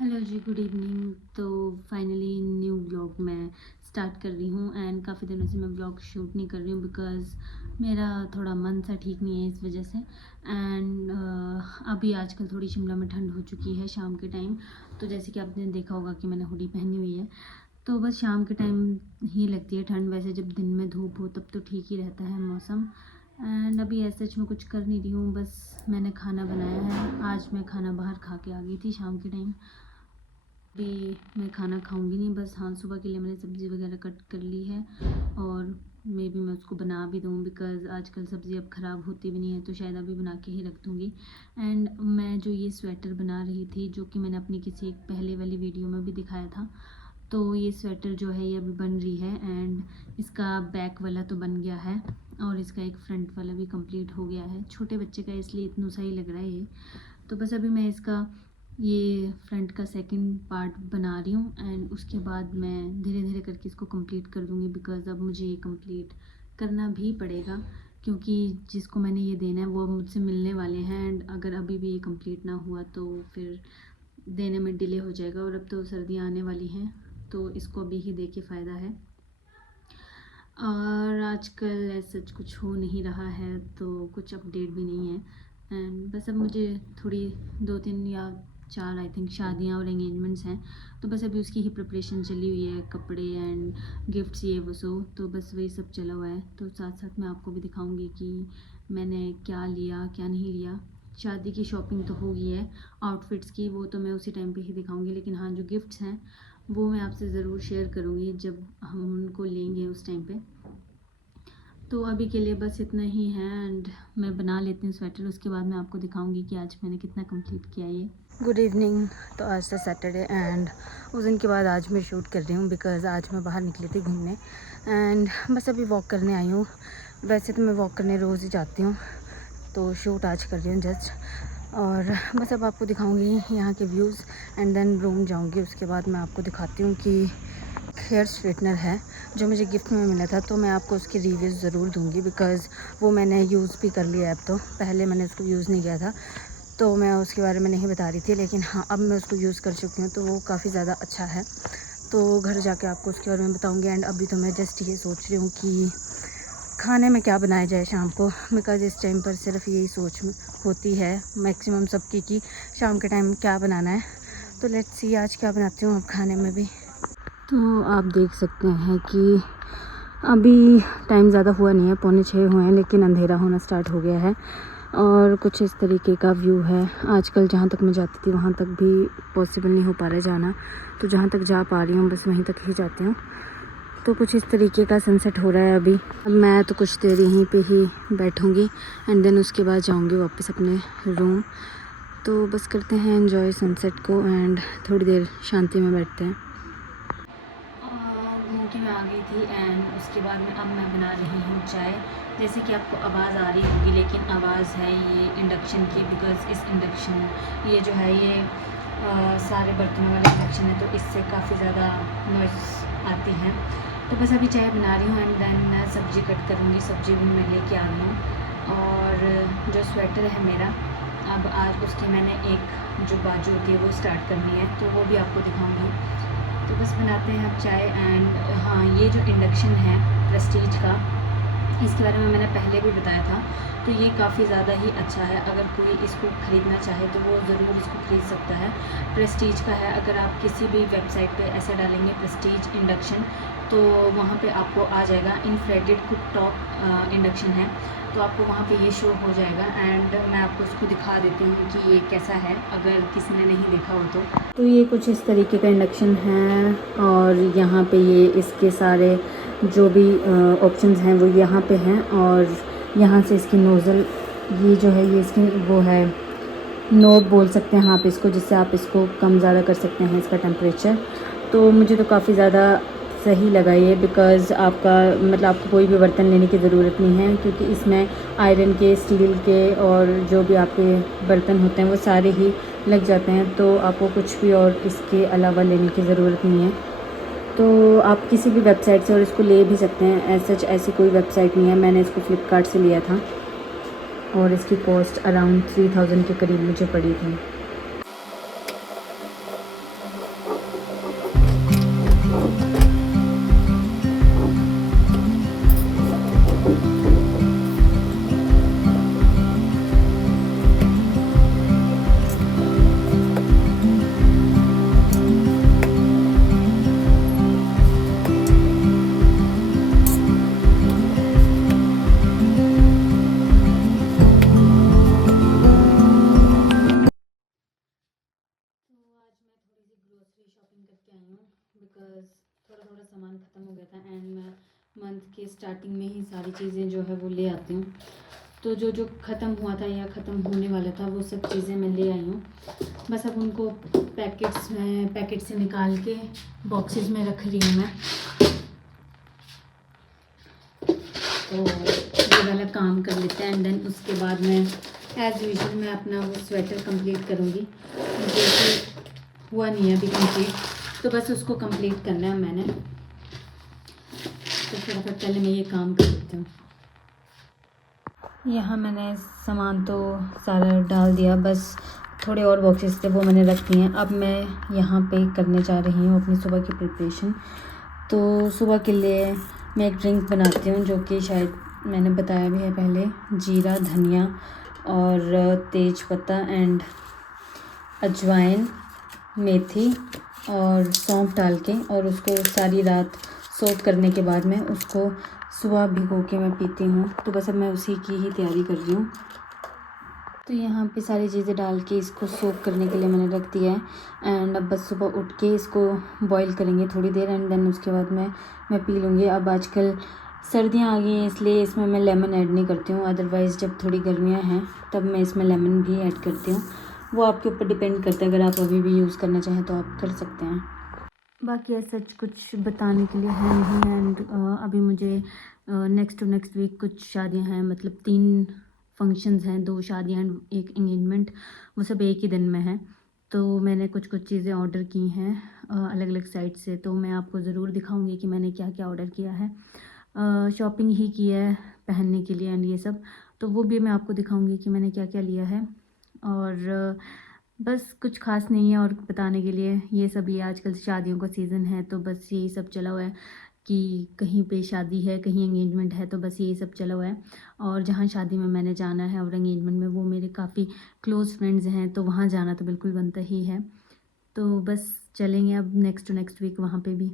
Hello जी, good evening. तो finally new vlog मैं start कर रही हूँ एंड काफ़ी दिनों से मैं व्लॉग शूट नहीं कर रही हूँ बिकॉज़ मेरा थोड़ा मन सा ठीक नहीं है इस वजह से। एंड अभी आजकल थोड़ी शिमला में ठंड हो चुकी है शाम के टाइम। तो जैसे कि आपने देखा होगा कि मैंने हुडी पहनी हुई है, तो बस शाम के टाइम ही लगती है ठंड। वैसे जब दिन में धूप हो तब तो ठीक ही रहता है मौसम। एंड अभी ऐसे सच में कुछ कर नहीं रही हूँ, बस मैंने खाना बनाया है। आज मैं खाना बाहर खा के आ गई थी शाम के टाइम। अभी मैं खाना खाऊंगी नहीं, बस हाँ सुबह के लिए मैंने सब्ज़ी वगैरह कट कर ली है और मे बी मैं उसको बना भी दूँ बिकॉज़ आजकल सब्ज़ी अब ख़राब होती भी नहीं है, तो शायद अभी बना के ही रख दूँगी। एंड मैं जो ये स्वेटर बना रही थी, जो कि मैंने अपनी किसी एक पहले वाली वीडियो में भी दिखाया था, तो ये स्वेटर जो है ये अभी बन रही है। एंड इसका बैक वाला तो बन गया है और इसका एक फ्रंट वाला भी कंप्लीट हो गया है। छोटे बच्चे का इसलिए इतना सही लग रहा है ये। तो बस अभी मैं इसका ये फ्रंट का सेकंड पार्ट बना रही हूँ एंड उसके बाद मैं धीरे धीरे करके इसको कंप्लीट कर दूँगी बिकॉज़ अब मुझे ये कंप्लीट करना भी पड़ेगा, क्योंकि जिसको मैंने ये देना है वो मुझसे मिलने वाले हैं। एंड अगर अभी भी ये कंप्लीट ना हुआ तो फिर देने में डिले हो जाएगा और अब तो सर्दियाँ आने वाली हैं, तो इसको अभी ही दे के फ़ायदा है। और आजकल ऐसा कुछ हो नहीं रहा है तो कुछ अपडेट भी नहीं है। एंड बस अब मुझे थोड़ी 2-3 या 4 आई थिंक शादियाँ और एंगेजमेंट्स हैं, तो बस अभी उसकी ही प्रिपरेशन चली हुई है, कपड़े एंड गिफ्ट्स ये वो सो, तो बस वही सब चला हुआ है। तो साथ साथ मैं आपको भी दिखाऊंगी कि मैंने क्या लिया क्या नहीं लिया। शादी की शॉपिंग तो हो गई है, आउटफिट्स की वो तो मैं उसी टाइम पे ही दिखाऊंगी, लेकिन हाँ जो गिफ्ट्स हैं वो मैं आपसे ज़रूर शेयर करूँगी जब हम उनको लेंगे उस टाइम पे। तो अभी के लिए बस इतना ही है एंड मैं बना लेती हूँ स्वेटर, उसके बाद मैं आपको दिखाऊंगी कि आज मैंने कितना कंप्लीट किया ये। Good evening. तो आज था सैटरडे एंड उस दिन के बाद आज मैं शूट कर रही हूँ बिकॉज़ आज मैं बाहर निकली थी घूमने एंड बस अभी वॉक करने आई हूँ। वैसे तो मैं वॉक करने रोज़ ही जाती हूँ, तो शूट आज कर रही हूँ जस्ट। और बस अब आपको दिखाऊंगी यहाँ के व्यूज़ एंड देन रूम जाऊँगी। उसके बाद मैं आपको दिखाती हूँ कि हेयर स्ट्रेटनर है जो मुझे गिफ्ट में मिला था, तो मैं आपको उसकी रिव्यूज़ ज़रूर दूंगी बिकॉज़ वो मैंने यूज़ भी कर लिया है। अब तो पहले मैंने उसको यूज़ नहीं किया था तो मैं उसके बारे में नहीं बता रही थी, लेकिन हाँ अब मैं उसको यूज़ कर चुकी हूँ तो वो काफ़ी ज़्यादा अच्छा है। तो घर जाके आपको उसके बारे में बताऊँगी। एंड अभी तो मैं जस्ट ये सोच रही हूँ कि खाने में क्या बनाया जाए शाम को, बिकॉज़ इस टाइम पर सिर्फ यही सोच होती है मैक्सिमम सबकी कि शाम के टाइम क्या बनाना है। तो लेट्स सी आज क्या बनाती हूँ अब खाने में भी। तो आप देख सकते हैं कि अभी टाइम ज़्यादा हुआ नहीं है, 5:45 हुए हैं, लेकिन अंधेरा होना स्टार्ट हो गया है और कुछ इस तरीके का व्यू है। आजकल जहाँ तक मैं जाती थी वहाँ तक भी पॉसिबल नहीं हो पा रहा है जाना, तो जहाँ तक जा पा रही हूँ बस वहीं तक ही जाती हूँ। तो कुछ इस तरीके का सनसेट हो रहा है अभी। अब मैं तो कुछ देर यहीं पे ही बैठूँगी एंड देन उसके बाद जाऊँगी वापस अपने रूम। तो बस करते हैं एंजॉय सनसेट को एंड थोड़ी देर शांति में बैठते हैं। घूम के मैं आ गई थी एंड उसके बाद में अब मैं बना रही हूँ चाय। जैसे कि आपको आवाज़ आ रही होगी, लेकिन आवाज़ है ये इंडक्शन की बिकॉज़ इस इंडक्शन ये जो है ये सारे बर्तनों वाला इंडक्शन है, तो इससे काफ़ी ज़्यादा नॉइज़ आती है। तो बस अभी चाय बना रही हूँ एंड देन सब्ज़ी कट करूँगी। सब्ज़ी भी मैं लेके आ रही हूँ और जो स्वेटर है मेरा, अब आज उसकी मैंने एक जो बाजू होती है वो स्टार्ट करनी है, तो वो भी आपको दिखाऊँगी। तो बस बनाते हैं अब चाय। एंड हाँ ये जो इंडक्शन है प्रेस्टीज का, इसके बारे में मैंने पहले भी बताया था, तो ये काफ़ी ज़्यादा ही अच्छा है। अगर कोई इसको ख़रीदना चाहे तो वो ज़रूर इसको ख़रीद सकता है। प्रेस्टीज का है, अगर आप किसी भी वेबसाइट पे ऐसे डालेंगे प्रेस्टीज इंडक्शन तो वहाँ पे आपको आ जाएगा इनफ्रेटेड कुकटॉप इंडक्शन है, तो आपको वहाँ पे ये शो हो जाएगा। एंड मैं आपको इसको दिखा देती हूँ कि ये कैसा है अगर किसी ने नहीं देखा हो तो ये कुछ इस तरीके का इंडक्शन है और यहाँ पे ये इसके सारे जो भी ऑप्शंस हैं वो यहाँ पे हैं और यहाँ से इसकी नोज़ल ये जो है ये इसकी वो है नोब बोल सकते हैं आप इसको, जिससे आप इसको कम ज़्यादा कर सकते हैं इसका टेम्परेचर। तो मुझे तो काफ़ी ज़्यादा सही लगा ये बिकॉज़ आपका मतलब आपको कोई भी बर्तन लेने की ज़रूरत नहीं है, क्योंकि इसमें आयरन के, स्टील के और जो भी आपके बर्तन होते हैं वो सारे ही लग जाते हैं, तो आपको कुछ भी और इसके अलावा लेने की ज़रूरत नहीं है। तो आप किसी भी वेबसाइट से और इसको ले भी सकते हैं। सच ऐसी कोई वेबसाइट नहीं है, मैंने इसको फ़्लिपकार्ट से लिया था और इसकी कॉस्ट अराउंड 3000 के करीब मुझे पड़ी थी। ग्रोसरी शॉपिंग करके आई हूँ बिकॉज़ थोड़ा थोड़ा सामान ख़त्म हो गया था एंड मैं मंथ के स्टार्टिंग में ही सारी चीज़ें जो है वो ले आती हूँ। तो जो जो ख़त्म हुआ था या ख़त्म होने वाला था वो सब चीज़ें मैं ले आई हूँ। बस अब उनको पैकेट से निकाल के बॉक्सेस में रख रही हूँ मैं। तो ये वाला काम कर लेते हैं एंड देन उसके बाद मैं एज़ यूजुअल मैं अपना वो स्वेटर कंप्लीट करूँगी, जो कि हुआ नहीं है अभी कंप्लीट, तो बस उसको कंप्लीट करना है मैंने। तो फटाफट पहले मैं ये काम कर लेती हूँ। यहाँ मैंने सामान तो सारा डाल दिया, बस थोड़े और बॉक्सेस थे वो मैंने रख दिए हैं। अब मैं यहाँ पे करने जा रही हूँ अपनी सुबह की प्रिपरेशन। तो सुबह के लिए मैं एक ड्रिंक बनाती हूँ जो कि शायद मैंने बताया भी है पहले, जीरा, धनिया और तेज पत्ता एंड अजवाइन, मेथी और सौंफ डाल के और उसको सारी रात सोक करने के बाद मैं उसको सुबह भिगो के मैं पीती हूँ। तो बस अब मैं उसी की ही तैयारी कर रही हूँ। तो यहाँ पे सारी चीज़ें डाल के इसको सोक करने के लिए मैंने रख दिया है एंड अब बस सुबह उठ के इसको बॉईल करेंगे थोड़ी देर एंड देन उसके बाद मैं पी लूँगी। अब आजकल सर्दियाँ आ गई हैं इसलिए इसमें मैं लेमन ऐड नहीं करती हूँ, अदरवाइज़ जब थोड़ी गर्मियाँ हैं तब मैं इसमें लेमन भी ऐड करती हूँ। वो आपके ऊपर डिपेंड करता है, अगर आप अभी भी यूज़ करना चाहें तो आप कर सकते हैं। बाकी ऐसा कुछ बताने के लिए है नहीं एंड अभी मुझे नेक्स्ट टू नेक्स्ट वीक कुछ शादियां हैं, मतलब 3 फंक्शंस हैं, 2 शादियां एंड एक एंगेजमेंट, वो सब एक ही दिन में है। तो मैंने कुछ चीज़ें ऑर्डर की हैं अलग अलग साइट से, तो मैं आपको ज़रूर दिखाऊंगी कि मैंने क्या क्या ऑर्डर किया है। शॉपिंग ही की है पहनने के लिए एंड ये सब, तो वो भी मैं आपको दिखाऊंगी कि मैंने क्या क्या लिया है। और बस कुछ ख़ास नहीं है और बताने के लिए, ये सब ये आजकल शादियों का सीज़न है तो बस यही सब चला हुआ है कि कहीं पे शादी है, कहीं एंगेजमेंट है, तो बस यही सब चला हुआ है। और जहाँ शादी में मैंने जाना है और एंगेजमेंट में वो मेरे काफ़ी क्लोज़ फ्रेंड्स हैं, तो वहाँ जाना तो बिल्कुल बनता ही है। तो बस चलेंगे अब नेक्स्ट टू नेक्स्ट वीक वहाँ पे भी।